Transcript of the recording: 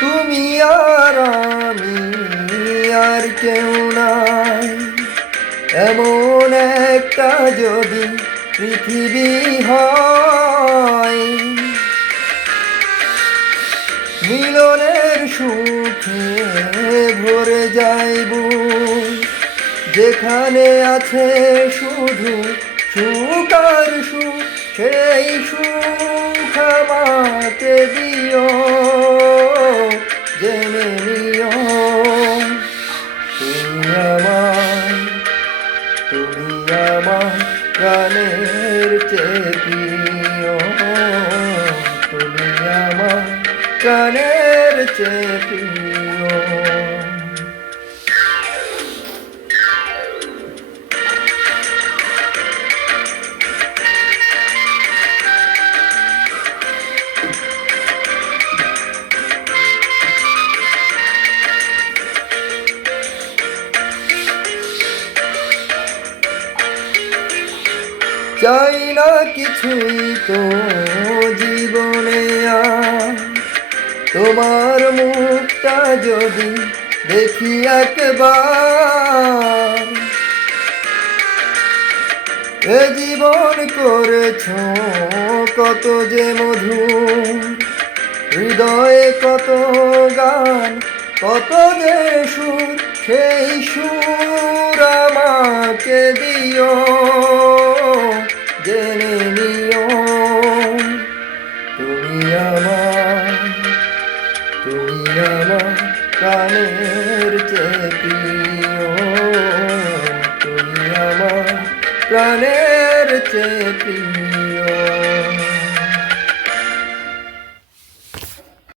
তুমি আর আমি আর কেউ নাই, এমন একটা যদি পৃথিবী হয়, মিলনের সুখে ভরে যাইব, যেখানে আছে শুধু সুখ আর সুখ, সেই সুখ আমাকে দিও, জেনে নিও তুমি আমার, তুমি আমার প্রাণের চেয়ে প্রিয়, তুমি আমার প্রাণের চেয়ে প্রিয়। চাই না কিছুই তো জীবনে আর, তোমার মুখটা যদি দেখি একবার, এ জীবন করেছ কত যে মধুর, হৃদয়ে কত গান কত যে সুর, সেই সুর আমাকে দিও, জেনে নিও তুমি আমার, তুমি আমার প্রাণের চেয়ে প্রিয়, তুমি আমার প্রাণের চেয়ে প্রিয়।